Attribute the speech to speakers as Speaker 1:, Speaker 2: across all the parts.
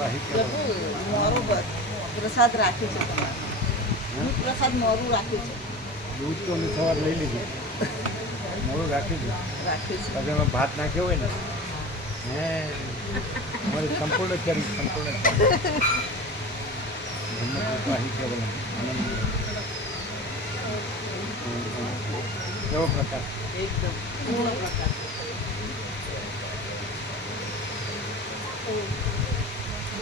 Speaker 1: પ્રભુ મારો પ્રસાદ રાખ્યું છે તમારે. દૂધ પ્રસાદ મોરું રાખ્યું છે.
Speaker 2: દૂધ તો મેં સવાર લઈ લીધું. મોડું રાખ્યું છે.
Speaker 1: રાખ્યું છે.
Speaker 2: એમાં ભાત નાખ્યો હોય ને હે અમારી સંપૂર્ણ ચરિત સંપૂર્ણ કેવો પ્રકાર?
Speaker 1: એકદમ પૂર્ણ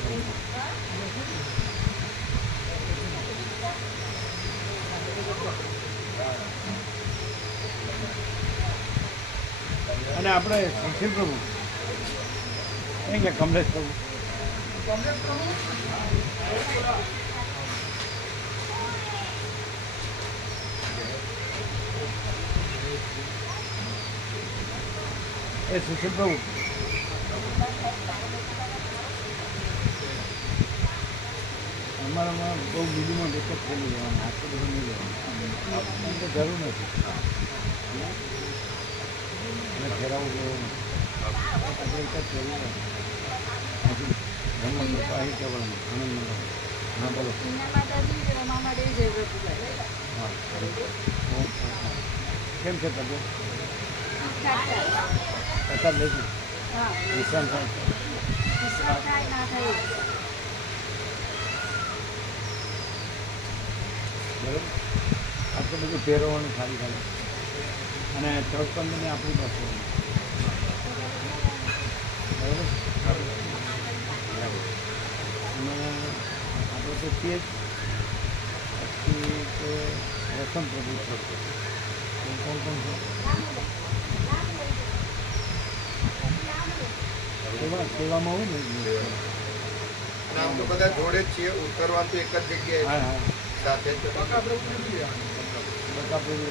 Speaker 2: અને આપણે સુશીલ પ્રભુ એ કે કમલેશ પ્રભુ. એ સુશીલ પ્રભુ? અમારામાં બહુ બીજીમાં દિક્કત થયેલી લેવાનું આટલું બધું નહીં લેવાનું. તો જરૂર નથી. અને ફેરાવું જોઈએ આપણે એક જ ફેરવું નથી બ્રહ્મ અહીં કેવળ આનંદ હા બોલો. કેમ છે તબિયત? પ્રસાદ લેજો. વિશ્રામ થાય. બરાબર? આપણે બધું પહેરવાનું ખાલી ખાલી. અને ચૌદ પંદરને આપણી પાસે. બરાબર? અને આપણે તો છીએ જ પછી કે રસમ પ્રભુ છે. કોણ કોણ છે? સેવામાં હોય ને?
Speaker 3: આમ તો બધા જોડે જ છીએ ઉતરવાનું તો એક જ જગ્યાએ.
Speaker 2: હા હા. પ્રભુ પ્રભુ પ્રભુ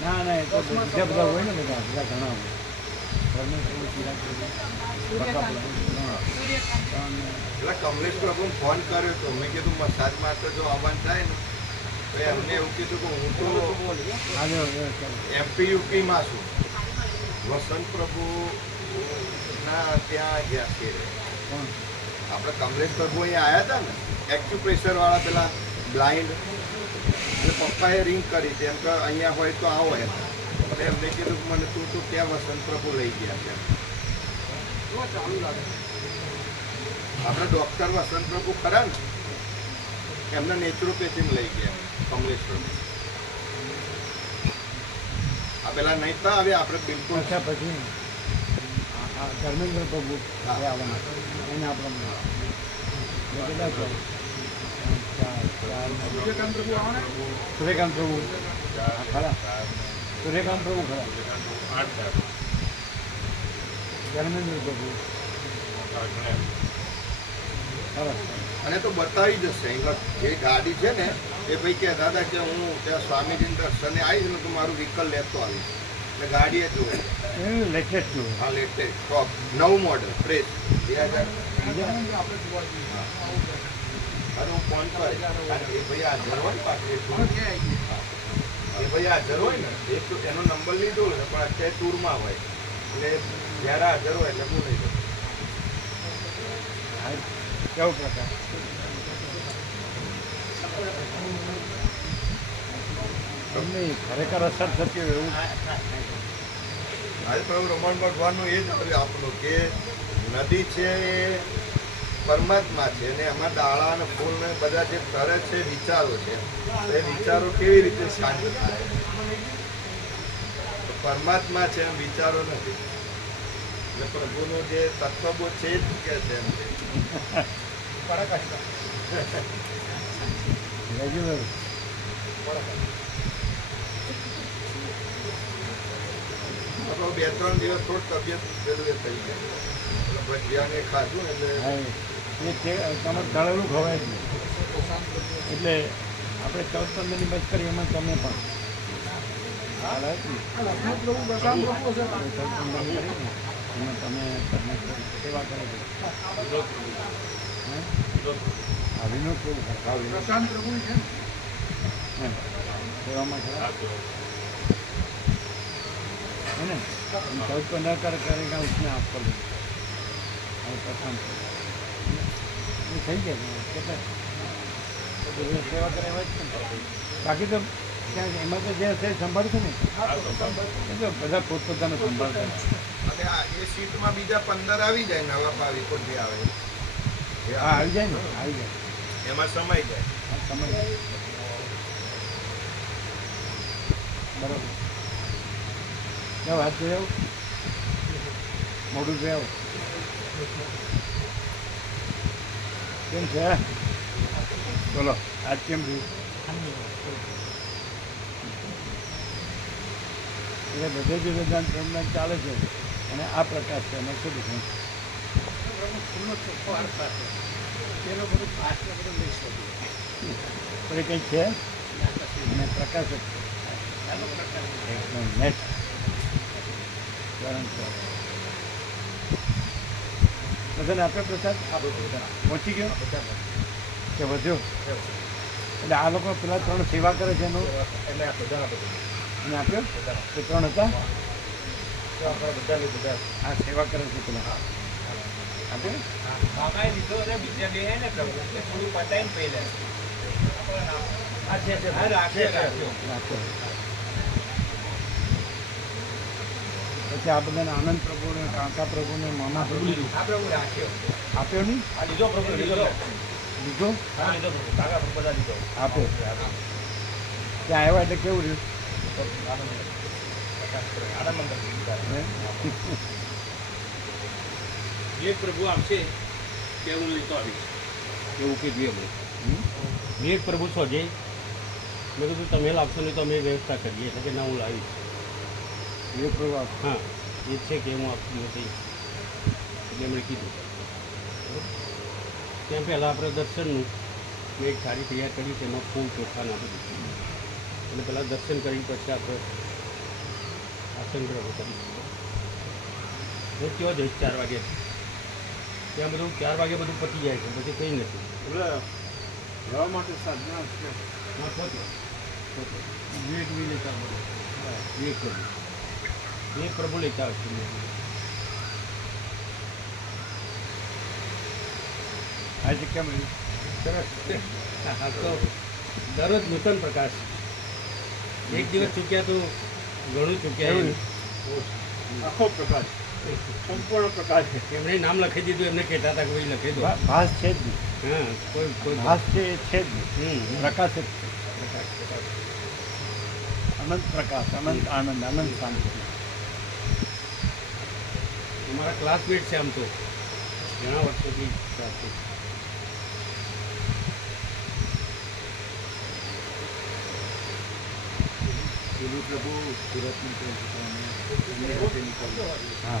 Speaker 2: ના ના ઘણા હોય પ્રભુ પ્રભુ પ્રભુ
Speaker 3: એટલે કમલેશ પ્રભુને ફોન કર્યો તો મેં કીધું મસાજ માટે જો આવવાનું થાય ને તો એમને એવું કીધું કે હું તો
Speaker 2: ચાલો.
Speaker 3: એમપી યુપીમાં છું. વસંત પ્રભુ ના ત્યાં ગયા છે. આપણે કમલેશ પ્રભુ અહીંયા આવ્યા હતા ને એક્યુપ્રેશર વાળા પેલા બ્લાઇન્ડ એટલે પપ્પાએ રિંગ કરી હતી. એમ કે અહીંયા હોય તો આવો એમ. અને એમને કીધું કે મને તું તું ત્યાં વસંત પ્રભુ લઈ ગયા છે. આપણે ડૉક્ટર વસંત પ્રભુ ખરા ને? એમને નેચરોપેથીમાં લઈ ગયા. કમલેશ આ પેલા નહીં તો આવ્યા આપણે બિલકુલ
Speaker 2: અચ્છા પછી? ધર્મેન્દ્ર પ્રભુ આવવાના એને આપણે ચાર ચાર સૂર્યકાંત પ્રભુ ખરા. સૂર્યકાંત પ્રભુ ખરા. ધર્મેન્દ્ર પ્રભુ.
Speaker 3: અને તો બતાવી જશે જે ગાડી છે ને એ ભાઈ કહેતા દાદા કે હું ત્યાં સ્વામીજીના દર્શને આવીશ ને તો મારું વ્હીકલ લેતો આવીશ. એટલે ગાડી એ જોવે.
Speaker 2: એ લેટેસ્ટ જોયું
Speaker 3: હા લેટેસ્ટ ટોપ નવું મોડલ ફ્રેશ બે હજાર અરે હું ફોન કરે. એ ભાઈ હાજર હોય ને એ ભાઈ હાજર હોય ને એ એનો નંબર લીધો હોય પણ અત્યારે ટૂરમાં હોય. એટલે જ્યારે હાજર હોય એટલે હું લઈ જાઉં.
Speaker 2: હા, કેવો પ્રકાર? તમને ખરેખર અસર થતી હોય એવું?
Speaker 3: આજે પ્રભુ રમણ ભગવાનનું એ જ કર્યું આપણું કે નદી છે એ પરમાત્મા છે અને એમાં દાળા અને ફૂલ ને બધા જે તરે છે વિચારો છે એ વિચારો કેવી રીતે શાંત થાય? પરમાત્મા છે એમ વિચારો નથી. એટલે પ્રભુનું જે તત્વબોધ છે એ જ કે છે એમ. કે
Speaker 2: રેગ્યુલર
Speaker 3: બે ત્રણ દિવસ થોડી તબિયત પેલું થઈ ગઈ. ભજીયાને ખાધું એટલે
Speaker 2: એ છે તમારે તળેલું ખવાય જ એટલે આપણે ચૌદ પંદરની બસ કરી, એમાં તમે પણ. તમે સેવા કરો છો. વિનોદ કેવું ખરા?
Speaker 4: પ્રશાંત પ્રભુ છે ને
Speaker 2: એમ સેવામાં ખરા है ना चौथ को न कर करेगा उसमें आपको भी और प्रथम એ થઈ જાય કેટલા બધું સેવા કરે એવા જ છે ને. બાકી તો ત્યાં એમાં તો જે હશે એ સંભાળશે ને એ તો બધા પોતપોતાનું સંભાળતા
Speaker 3: અને આ એ સીટમાં બીજા પંદર આવી જાય નવા પાવી જે આવે એ
Speaker 2: હા આવી જાય ને આવી જાય
Speaker 3: એમાં
Speaker 2: સમય જાય. હાથ ધોઈ આવો મોઢું ધોઈ કેમ છે? બોલો, આજ કેમ રહ્યું એટલે બધે જ વેદાંત ચાલે છે અને આ પ્રકાશ છે. એમાં શું છે પણ એ કંઈક છે? અને પ્રકાશ એકદમ નેટ બધાને આપ્યો પ્રસાદ? પહોંચી ગયો? કે વધ્યો? એટલે આ લોકો પેલા ત્રણ સેવા કરે છે એનું?
Speaker 3: એટલે બધા
Speaker 2: આપ્યો. ત્રણ હતા? આ સેવા કરે છે પેલા.
Speaker 4: બાબાએ લીધો અને બીજા બે ને પ્રભુ એટલે થોડું પતાઈને પહેલા રાખ્યો રાખ્યો
Speaker 2: પછી આ બધાને આનંદ પ્રભુને કાકા પ્રભુને મામા પ્રભુ
Speaker 4: આ પ્રભુ રાખ્યો
Speaker 2: આપ્યો નહીં
Speaker 4: આ લીધો પ્રભુ લીધો
Speaker 2: લીધો
Speaker 4: હા લીધો પ્રભુ કાકા પ્રભુ બધા લીધો
Speaker 2: આપ્યો ત્યાં આવ્યા એટલે કેવું રહ્યું
Speaker 4: આનંદ મંગળ
Speaker 5: એક પ્રભુ આવશે તે હું લેતો આવીશ. એવું કીધું એમણે જે પ્રભુ સોજે મેં કીધું તમે લાવશો નહીં તો અમે વ્યવસ્થા કરીએ. એટલે કે ના હું લાવીશ.
Speaker 2: એ પ્રભુ આપ-
Speaker 5: હા એ છે કે હું આપતી નથી. એટલે એમણે કીધું. ત્યાં પહેલાં આપણે દર્શનનું મેં એક સારી તૈયાર કરી તેમાં ફૂલ ચોખા નાખી દીધું. એટલે પહેલાં દર્શન કરી પછી આપણે આ સંગ્રહ કરી હું કેવા જઈશ ચાર વાગે ત્યાં બધું ચાર વાગે બધું પતી જાય છે પછી કંઈ નથી.
Speaker 2: એટલે રહેવા માટે સાધના છે.
Speaker 5: હા પહોંચો પહોંચો વિવેક બી લેતા બધું વિવેક પ્રભુ વિવેક પ્રભુ લેતા આવશે.
Speaker 2: આજે કેમ રહ્યું
Speaker 5: સરસ. હા તો દરરોજ નૂતન પ્રકાશ. એક દિવસ ચૂક્યા તો ઘણું ચૂક્યા
Speaker 2: આખો પ્રકાશ. સંપૂર્ણ પ્રકાશ છે.
Speaker 5: એમણે નામ લખી દીધું એમને કહેતા હતા કોઈ લખી દો.
Speaker 2: ભાસ છે જ
Speaker 5: હા કોઈ કોઈ
Speaker 2: ભાસ છે એ છે જ. પ્રકાશ જ. અનંત પ્રકાશ અનંત આનંદ અનંત શાંતિ.
Speaker 5: અમારા ક્લાસમેટ છે આમ તો. ઘણા વર્ષોથી
Speaker 2: પેલું પ્રભુ સુરતનું છે એમની સાથે નીકળ્યું. હા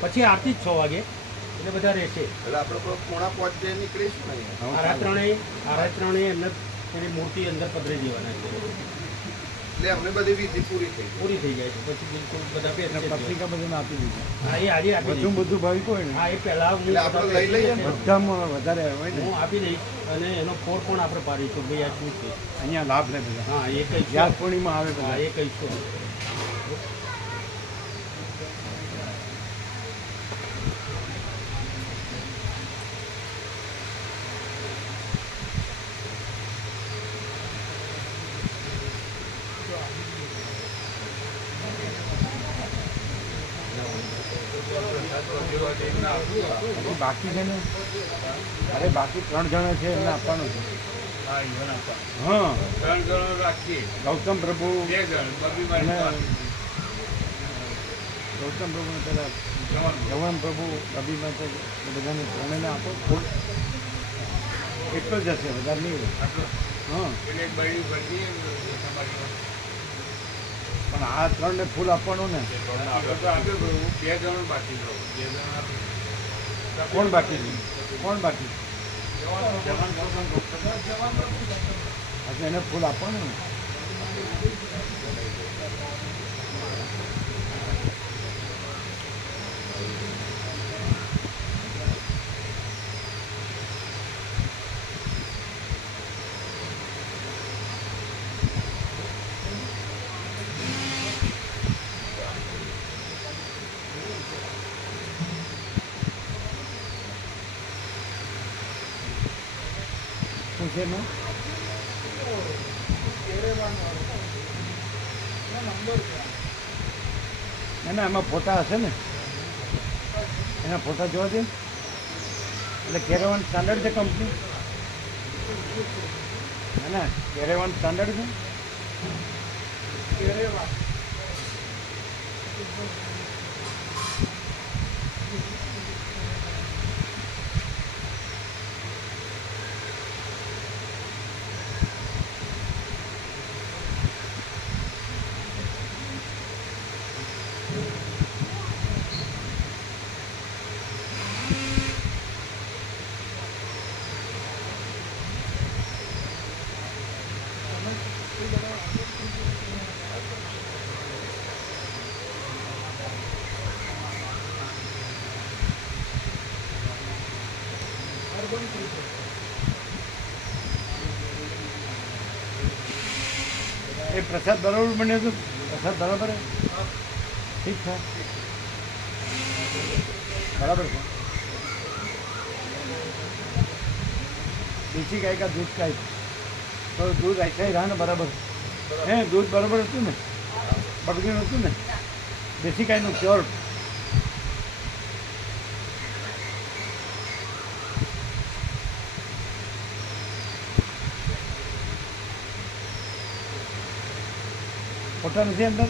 Speaker 5: પછી આરતી જ છ વાગે. એટલે બધા રહેશે.
Speaker 3: એટલે આપણે પોણા પાંચ જે નીકળીશું
Speaker 5: આરા
Speaker 2: ચાલે.
Speaker 5: ત્રણેય આરા ત્રણેય એમને એની મૂર્તિ અંદર પધરી દેવાના છે.
Speaker 3: એટલે અમને બધી વિધિ પૂરી થઈ
Speaker 5: પૂરી થઈ જાય છે. પછી બિલકુલ બધા નહીં.
Speaker 2: પત્રિકા બધાને આપી દીધી.
Speaker 5: હા એ આજે આપી
Speaker 2: બધું. બધું ભાવિકો હોય ને?
Speaker 5: હા એ પહેલા
Speaker 3: આપણે લઈ લઈએ ને.
Speaker 2: બધામાં વધારે હોય ને?
Speaker 5: હું આપી દઈશ. અને એનો ફોર પણ આપણે પાડીશું? ભાઈ આ શું છે?
Speaker 2: અહીંયા લાભ લે બધા.
Speaker 5: હા એ
Speaker 2: કઈ પૂર્ણિમા આવે
Speaker 5: હા
Speaker 2: બધા.
Speaker 5: એ કહીશું
Speaker 2: બાકી છે ને અરે બાકી ત્રણ જણા છે એમને આપવાનું છે.
Speaker 4: હા ત્રણ જણો રાખીએ.
Speaker 2: ગૌતમ પ્રભુ ગૌતમ પ્રભુ પેલા જવાન પ્રભુ. અભિમાન છે બધાને ત્રણેને આપો. ફૂલ. એટલો જ હશે વધારે નહીં હા
Speaker 4: એટલે એક બૈરી ભરતી તમારી
Speaker 2: પણ આ ત્રણને ફૂલ આપવાનું ને?
Speaker 4: બે જણ બાકી
Speaker 2: કોણ બાકી કોણ બાકી એટલે એને ફૂલ આપવાનું ને? Thank છે ના? ના એમાં ફોટા હશે ને? એના ફોટા જોવા દે. એટલે કેરેવાન સ્ટાન્ડર્ડ છે કંપની ના ના, કેરેવાન સ્ટાન્ડર્ડ છે. એ પ્રસાદ બરાબર બન્યો હતો પ્રસાદ બરાબર ઠીક છે. બરાબર છે. દેશી ગાય કા દૂધ ગાય? તો દૂધ આઈસાઈ રહ્યા ને બરાબર. હે, દૂધ બરાબર હતું ને? બગડ્યું હતું ને? દેશી ગાયનું પ્યોર ફોટા નથી અંદર?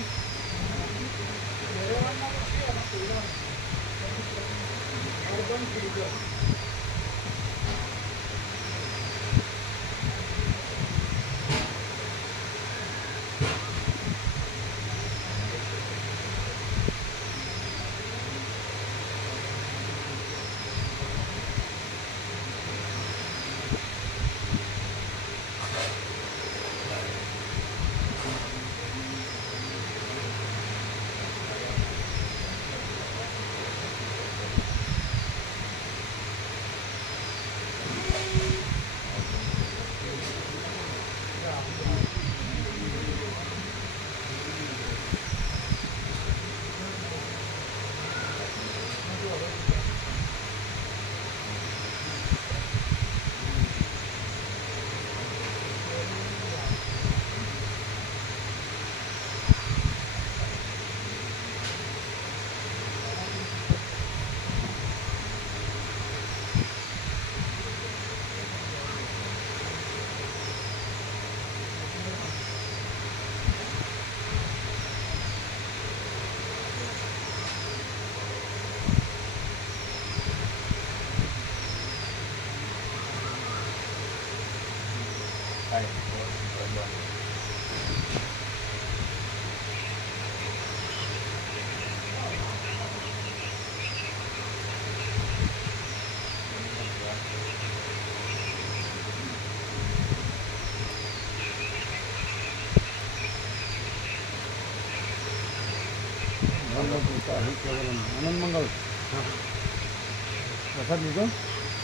Speaker 2: પ્રસાદ લીધો?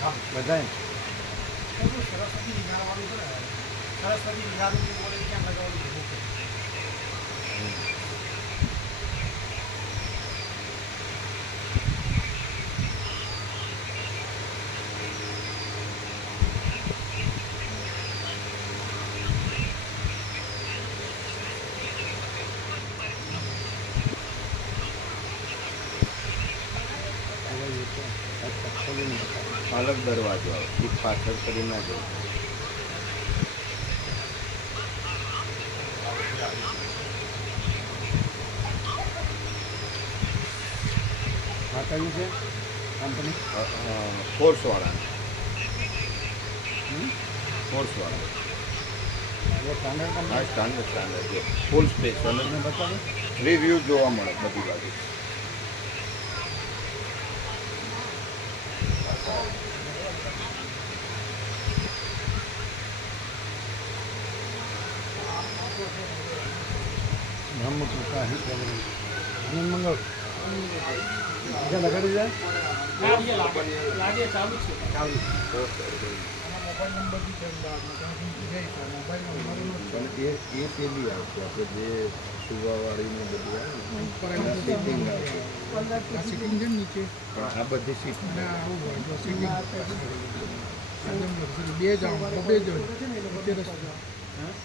Speaker 2: હા બધાએ. સરસ્વતી
Speaker 3: સરસ્વતી દરવાજો આવે એ પાછળ કરી ના
Speaker 2: આ કયું છે? કંપની
Speaker 3: ફોર્સવાળા ફોર્સવાળા
Speaker 2: એ સ્ટાન્ડર્ડ
Speaker 3: સ્ટાન્ડર્ડ જો. ફૂલ સ્પેસ
Speaker 2: તમને બતાવો.
Speaker 3: રિવ્યૂ જોવા મળે બધી બાજુ.
Speaker 2: બ્રહ્મકૃપા હિત આનંદ મંગળ. બીજા લગાડી જાય
Speaker 5: લાગે ચાલુ. છે
Speaker 2: ચાલુ
Speaker 3: એ એ પેલી આવશે આપણે જે સુવાવાળીને બધું આવે ને સીટિંગ આવશે. પણ આ બધી સીટ
Speaker 6: બે જાણ બે જણ.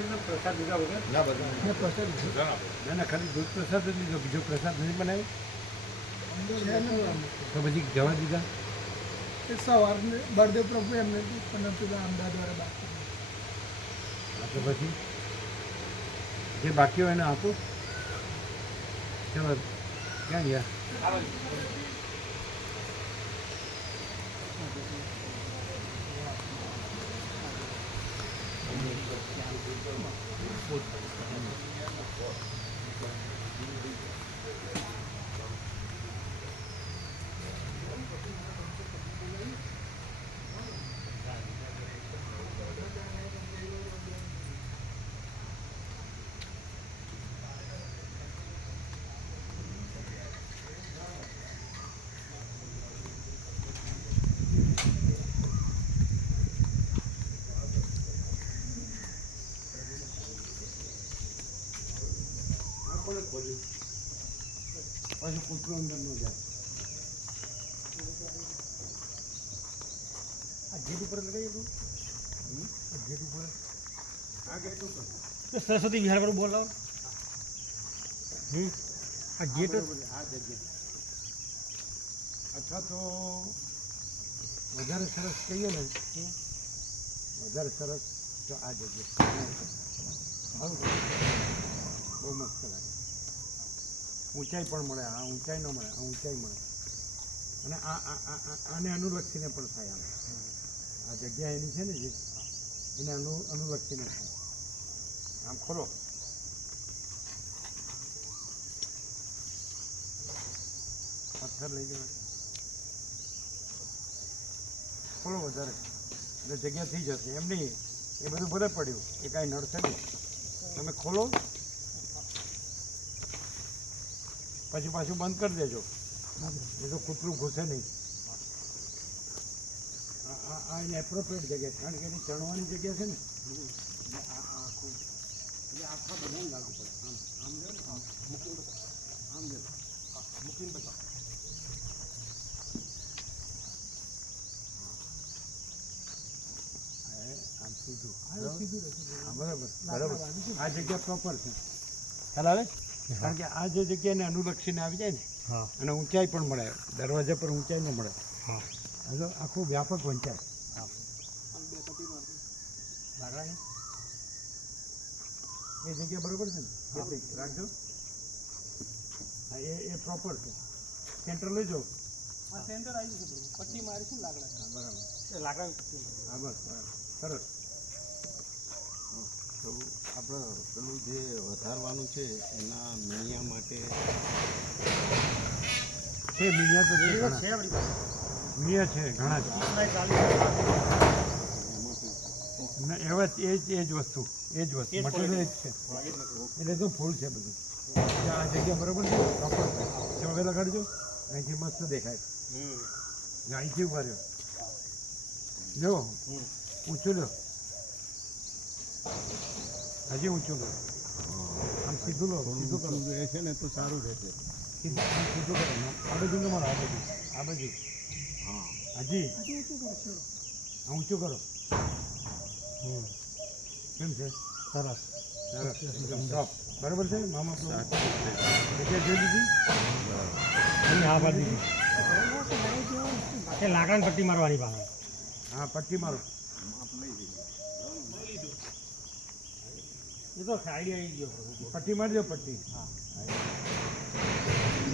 Speaker 2: પ્રસાદ લીધા વગર?
Speaker 3: ના બધા
Speaker 2: ના ના ખાલી દૂધ પ્રસાદ જ લીધો. બીજો પ્રસાદ નથી બનાવ્યો? તો પછી જવા દીધા?
Speaker 6: સવારને બળદેવ પ્રભુ એમને પણ પેલા અમદાવાદ વાળા બાકી
Speaker 2: તો પછી? જે બાકી હોય એને આપો. ચાલો ક્યાં ગયા? food. પછી કૂતરું અંદર ન જાય આ ગેટ ઉપર લગાવી આ ગેટ ઉપર આ ગેટ ઉપર
Speaker 5: સરસ્વતી વિહાર પર બોલાવો
Speaker 2: આ ગેટ આ જગ્યા અથવા તો વધારે સરસ કહીએ ને વધારે સરસ તો આ જગ્યા બહુ મસ્ત લાગે ઊંચાઈ પણ મળે આ ઊંચાઈ ન મળે આ ઊંચાઈ મળે. અને આ આને અનુલક્ષીને પણ થાય આમ. આ જગ્યા એની છે ને જે, એને અનુ, અનુલક્ષીને થાય. આમ ખોલો. પથ્થર લઈ જવા ખોલો વધારે. એટલે જગ્યા થઈ જશે. એમ નહીં, એ બધું ભલે પડ્યું, એ કાંઈ નડશે નહીં. તમે ખોલો. પછી પાછું બંધ કરી દેજો. એ તો કૂતરું ઘૂસે નહીં. આ એને એપ્રોપ્રિએટ જગ્યા કારણ કે એની ચણવાની જગ્યા છે ને આ આ આખું એટલે આખા બધાને લાગુ પડે. આમ આમ લ્યો આમ મૂકીને બતાવો. આમ લ્યો મૂકીને બતાવો. સીધું. બરાબર બરાબર. આ જગ્યા પ્રોપર છે. ખ્યાલ આવે? કારણ કે આ જે જગ્યાને અનુલક્ષીને આવી જાય ને અને ઊંચાઈ પણ મળે દરવાજા પર ઊંચાઈ ન મળે. આખું વ્યાપક વંચાય. એ જગ્યા બરોબર છે ને? રાખજો હા એ એ પ્રોપર છે. સેન્ટર લઈ જાઓ
Speaker 6: આ સેન્ટર આવી જશે પટ્ટી મારીશું લાકડા
Speaker 2: બરાબર.
Speaker 6: લાકડા
Speaker 2: હા બસ બરાબર. સરસ.
Speaker 3: આપણે પેલું જે વધારવાનું છે એના મીણિયા માટે
Speaker 2: છે મીડિયા તો છે ઘણા. છે ઘણા છે ના, એવા એ જ એ જ વસ્તુ એ જ વસ્તુ મટીરિયલ એ જ છે. એટલે તો ફૂલ છે બધું. આ જગ્યા બરોબર છે? પ્રોપર છે હવે લગાડજો. અહીંથી મસ્ત દેખાય. અહીંથી ઊભા રહ્યો. જો ઊંચું લો હજી ઊંચું લો આમ સીધું લો સીધું કરો.
Speaker 5: એ છે ને તો સારું રહેશે.
Speaker 2: સીધું સીધું કરો આ બાજુ નો મારો આ બાજુ. આ બાજુ. હા. હજી. હા ઊંચું કરો. હમ. કેમ છે? સરસ. સરસ. બરાબર છે? મામા જગ્યા જોઈ લીધી?
Speaker 5: અને આ બાજુ. લાકડાની પટ્ટી મારવાની પાસે
Speaker 2: હા પટ્ટી મારો.
Speaker 5: એ તો આઈડિયા આવી ગયો.
Speaker 2: પટ્ટી મારજો પટ્ટી.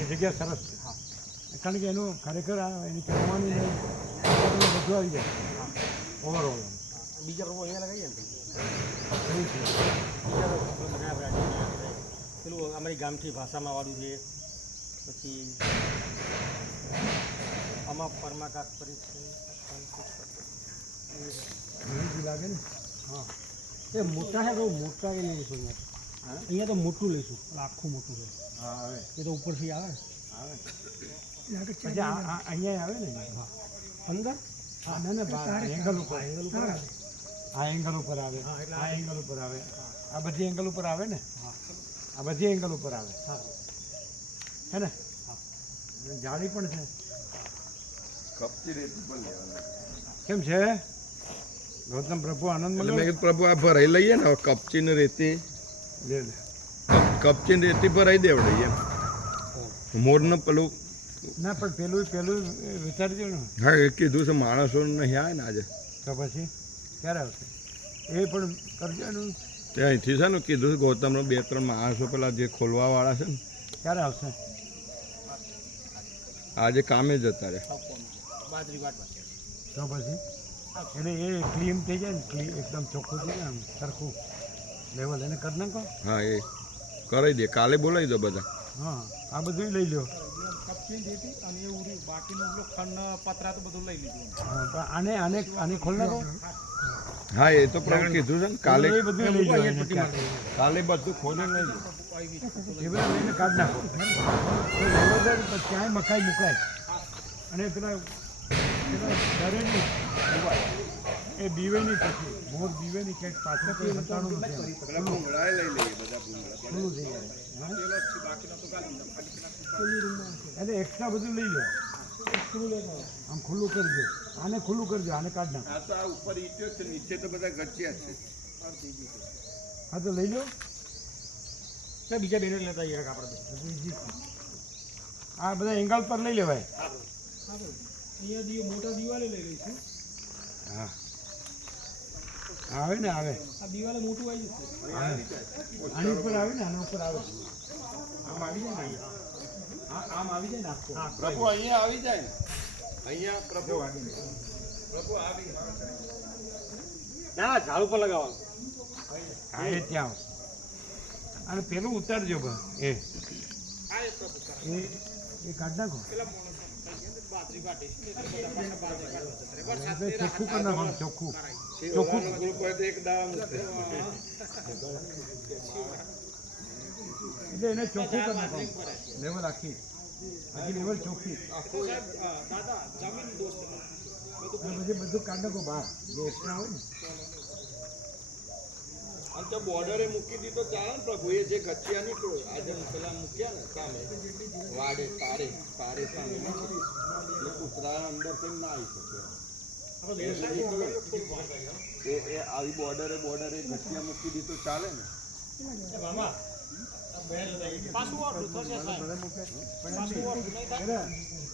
Speaker 2: એ જગ્યા સરસ છે. હા. કારણ કે એનું ખરેખર એની ચડવાની ને બધું આવી જાય. ઓવરઓલ
Speaker 5: બીજા રોગો અહીંયા લગાવીએ ને પેલું અમારી ગામથી ભાષામાં વાળું છે. પછી આમાં પરમાકાશ
Speaker 2: પરિસ્થિતિ લાગે ને?
Speaker 5: હા. એ મોટા છે તો મોટા કે લઈશું અહીંયા. અહીંયા તો મોટું લઈશું આખું મોટું છે.
Speaker 2: હા આવે.
Speaker 5: એ તો ઉપરથી આવે.
Speaker 2: આવે. આ આ અહીંયા આવે ને?
Speaker 5: પંદર?
Speaker 2: હા. ના ના એંગલ ઉપર
Speaker 5: એંગલ ઉપર આવે.
Speaker 2: આ એંગલ ઉપર આવે. આ એંગલ ઉપર આવે. આ બધી એંગલ ઉપર આવે ને?
Speaker 5: હા.
Speaker 2: આ બધી એંગલ ઉપર આવે.
Speaker 5: હા.
Speaker 2: હે ને? જાળી પણ છે.
Speaker 3: કપચી રેતી પણ લેવાનું.
Speaker 2: કેમ છે? ગૌતમ પ્રભુ આનંદ મંગળ.
Speaker 3: મેં કીધું પ્રભુ આ ભરાઈ લઈએ ને કપચી ને રેતી. કપચી ને રેતી ભરાઈ દેવડાઈએ. મોરનું પેલું
Speaker 2: ના પણ પેલું પેલું વિચારજો ને.
Speaker 3: હા એ કીધું છે માણસો નહીં આવે ને આજે.
Speaker 2: તો પછી ક્યારે આવશે? એ પણ કરજો ને.
Speaker 3: તે અહીંથી છે ને કીધું છે ગૌતમનો બે ત્રણ માણસો પેલા જે ખોલવા વાળા છે ને
Speaker 2: ક્યારે આવશે?
Speaker 3: આજે કામે જતા રહે.
Speaker 2: તો પછી? એટલે એ ક્લીન થઈ જાય ને ક્લીન એકદમ ચોખ્ખું થઈ જાય સરખું લેવલ એને કરી નાખો.
Speaker 3: હા એ કરાવી દે. કાલે બોલાવી દો બધા.
Speaker 2: હા આ બધું લઈ લો
Speaker 5: તો
Speaker 2: હા,
Speaker 3: એ કીધું છે કાલે
Speaker 2: બધું લઈ લો
Speaker 3: કાલે બધું ખોલી લઈ લો
Speaker 2: એ બધા લઈને કાઢી નાખો. તો લેવલ પર ક્યાંય મકાઈ મુકાય. અને પેલા પેલા એ બીવે નહીં પછી મોર બીવે નહીં ક્યાંક પાછળ કોઈ હટાણું નથી. ખુલ્લું થઈ જાય? એટલે એક્સ્ટ્રા બધું લઈ લો આમ ખુલ્લું કરજો. આને ખુલ્લું કરજો આને કાઢ નાખો.
Speaker 3: આ તો આ ઉપર ઈટો છે નીચે તો બધા ગચ્યા છે.
Speaker 2: હા તો લઈ લો
Speaker 5: તો બીજા બેને લેતા આવીએ આપણે.
Speaker 2: આ બધા એંગલ પર લઈ લેવાય.
Speaker 5: અહીંયા દીવો મોટા દિવાલે લઈ લઈશું.
Speaker 2: હા. આવે ને આવે.
Speaker 5: આ દિવાલે મોટું આવી જશે.
Speaker 2: આની ઉપર આવે ને આના ઉપર આવે. આમ આવી જાય ને આમ આવી જાય ને આખો.
Speaker 3: પ્રભુ અહીંયા આવી જાય ને. અહીંયા પ્રભુ.
Speaker 5: ના ઝાડ ઉપર લગાવવાનું.
Speaker 2: હા એ ત્યાં અને પેલું ઉતારજો એ. એ કાઢ નાખો. એટલે ચોખ્ખું કરી નાખો ચોખ્ખું. ચોખ્ખું. એટલે એને ચોખ્ખું કરી લેવલ આખી. આખી લેવલ ચોખ્ખી. પછી બધું કાઢ નાખો બહાર. જે એક્સ્ટ્રા હોય ને.
Speaker 3: આમ તો બોર્ડરે મૂકી દીધો ચાલે ને પ્રભુ જે ગચ્યા નીકળો આજે પેલા મૂક્યા ને સામે વાડે પારે પારે સામે એટલે કૂતરા અંદર ના આવી શકે. એ આવી બોર્ડરે બોર્ડરે ગચ્યા મૂકી દીધો ચાલે ને?
Speaker 2: પાછા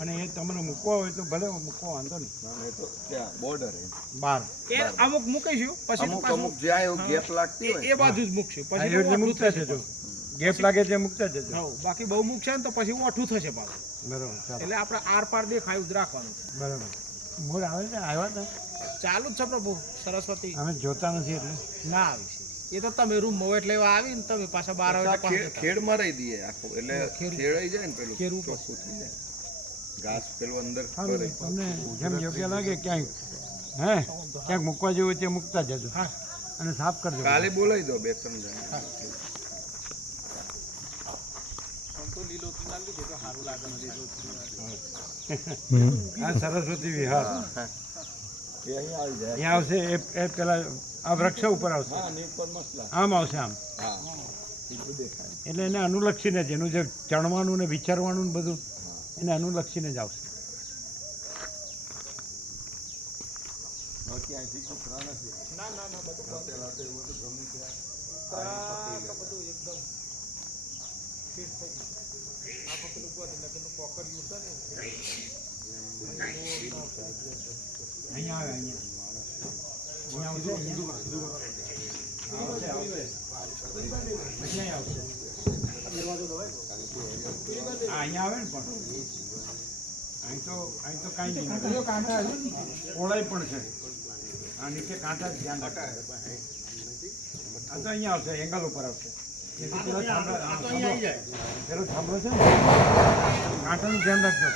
Speaker 2: અને એ તમને મૂકવા હોય તો ભલે મૂકવા વાંધો નહીં.
Speaker 3: તો
Speaker 2: બાર.
Speaker 4: અમુક મૂકીશું પછી
Speaker 3: અમુક અમુક જ્યાં ગેપ લાગતી હોય.
Speaker 4: એ બાજુ જ મૂકશું
Speaker 2: આ મૂકતા છે ગેપ લાગે તે મૂકતા જજો.
Speaker 4: બાકી બહુ મૂકશે ને તો પછી ઓઠું થશે પાછું.
Speaker 2: બરાબર
Speaker 4: એટલે આપણે આર પાર દેખાય જ રાખવાનું.
Speaker 2: બરાબર. મોર આવે છે આવ્યા હતા?
Speaker 4: ચાલુ જ છે પ્રભુ સરસ્વતી.
Speaker 2: અમે જોતા નથી એટલે.
Speaker 4: ના આવી છે એ તો તમે રૂમમાં એટલે આવીને તમે પાછા બહાર આવે પાછા
Speaker 3: ખેડ મરાઈ દઈએ આખો. એટલે
Speaker 4: ખેડ-
Speaker 3: ખેડાઈ જાય ને પેલું
Speaker 4: ખેડ ઉપર.
Speaker 3: ચોખ્ખું થઈ જાય. ઘાસ પેલું અંદર
Speaker 2: તમને જેમ યોગ્ય લાગે ક્યાંક હે? ક્યાંક મૂકવા જેવું હોય તે મૂકતા જજો. અને સાફ કરજો.
Speaker 3: કાલે બોલાવી દો બે ત્રણ જણા.
Speaker 2: આ સરસ્વતી વિહાર. આવશે એ પેલા આ વૃક્ષ ઉપર આવશે. આમ આવશે આમ. એટલે એને અનુલક્ષીને જ એનું જે ચણવાનું ને વિચારવાનું ને બધું એને અનુલક્ષીને જ આવશે. અહીંયા આવે અહીંયા. અહીંયા આવે ને અહીં તો અહીં તો કાંઈ નહીં કાંટા ઓળાઈ પણ છે આ નીચે કાંટા ધ્યાન રાખતા તો અહીંયા આવશે એંગલ ઉપર આવશે પેલો થાંભલો છે. ને કાંટાનું ધ્યાન રાખજો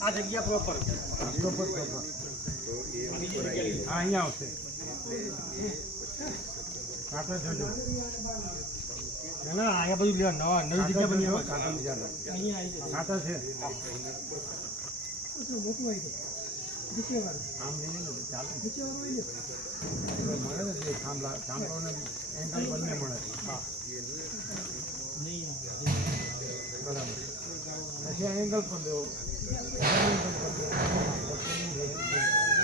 Speaker 5: આ જગ્યા પ્રોપર
Speaker 2: પ્રોપર પ્રોપર હા અહીંયા આવશે કાંટા જોજો
Speaker 5: ના અહીંયા બધું લેવા નવા નવી જગ્યા બની હવે
Speaker 2: કાંટાનું ધ્યાન રાખજો
Speaker 5: અહીંયા આવી જશે
Speaker 2: કાંટા છે
Speaker 6: મોટું આવી ગયું
Speaker 2: આમ લઈને ને ચાલે મળે ને જે થાંભલા થાંભલોને એંગલ બંને મળે હા બરાબર પછી આ એંગલ પર દો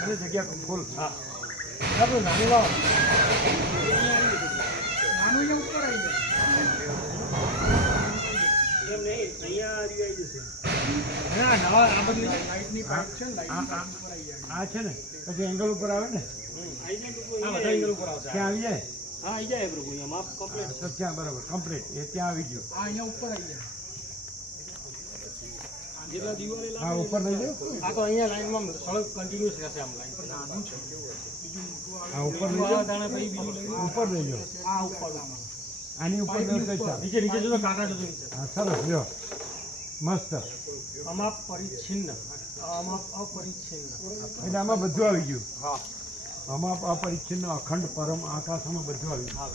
Speaker 2: અને જગ્યા ફૂલ. હા. નાનું લાવો.
Speaker 6: નાનું જે ઉપર આવી જાય.
Speaker 5: એમ નહીં અહીંયા આવી આવી જશે.
Speaker 2: ના નવા આ બધી
Speaker 6: લાઇટની પાઇપ છે ને
Speaker 2: આ છે ને પછી એંગલ ઉપર આવે ને.
Speaker 5: આ બધા એંગલ ઉપર આવશે.
Speaker 2: ત્યાં આવી જાય?
Speaker 5: હા આવી જાય પ્રભુ અહીંયા માપ કમ્પ્લીટ
Speaker 2: ત્યાં બરાબર કમ્પ્લીટ એ ત્યાં આવી ગયો.
Speaker 6: આ અહીંયા ઉપર આવી જાય.
Speaker 2: હા ઉપર લઈ જાઓ.
Speaker 5: આ તો અહીંયા લાઈનમાં સળગ કન્ટિન્યુઅસ રહેશે આમ લાઈન
Speaker 6: નાનું છે
Speaker 2: હા ઉપર લઈ
Speaker 5: આ
Speaker 2: જાઓ
Speaker 5: દાણા પછી બીજું લઈ
Speaker 2: ઉપર લઈ જાઓ.
Speaker 6: આ ઉપર
Speaker 2: આની ઉપર
Speaker 5: નીચે નીચે જો કાકા જો નીચે.
Speaker 2: હા સરસ લ્યો. મસ્ત.
Speaker 5: અમાપ પરિચ્છિન્ન. અમાપ અપરિચ્છિન્ન.
Speaker 2: એટલે આમાં બધું આવી ગયું?
Speaker 5: હા.
Speaker 2: અમાપ અપરિચ્છિન્ન અખંડ પરમ આકાશમાં બધું આવી ગયું?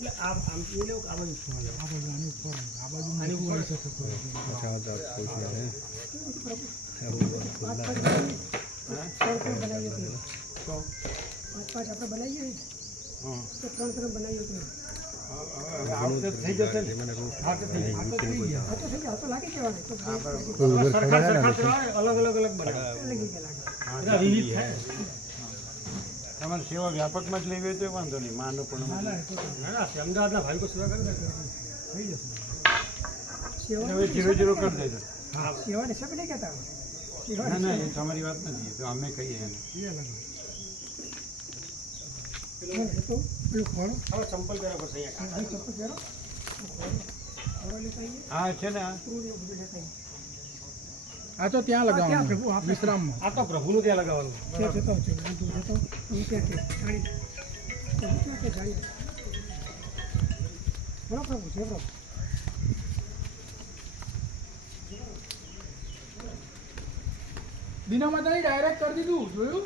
Speaker 5: હા એટલે આ આમ એ લોકો આ બાજુ શું હાલે?
Speaker 6: આ બાજુ આની ઉપર આ બાજુ
Speaker 5: આની ઉપર
Speaker 2: હા હવે આ વખતે થઈ જશે ને આ વખતે થઈ જશે. હા, બરાબર.
Speaker 5: સરખા સરખા ચલાવે, અલગ અલગ અલગ બનાવે બધા વિવિધ થાય
Speaker 2: તમારે સેવા વ્યાપકમાં જ લેવી હોય તો વાંધો નહીં માનો પણ
Speaker 5: ના ના અમદાવાદના ભાઈ સેવા કરે ને
Speaker 2: હવે જીરો જીરો કરી દેજો.
Speaker 6: સેવાની સબ નહીં કહેતા
Speaker 2: ના ના એ તમારી વાત નથી તો અમે કહીએ
Speaker 5: ચંપલ
Speaker 6: પહેરો ખોળો
Speaker 2: આ છે ને આ
Speaker 4: તો ત્યાં
Speaker 6: લગાવવાનું.
Speaker 4: વિશ્રામમાં
Speaker 5: આ તો પ્રભુનું ત્યાં લગાવવાનું.
Speaker 6: જતો જતો બોલો પ્રભુ છે પ્રભુ.
Speaker 4: દિનામાં ડાયરેક્ટ કરી દીધું જોયું?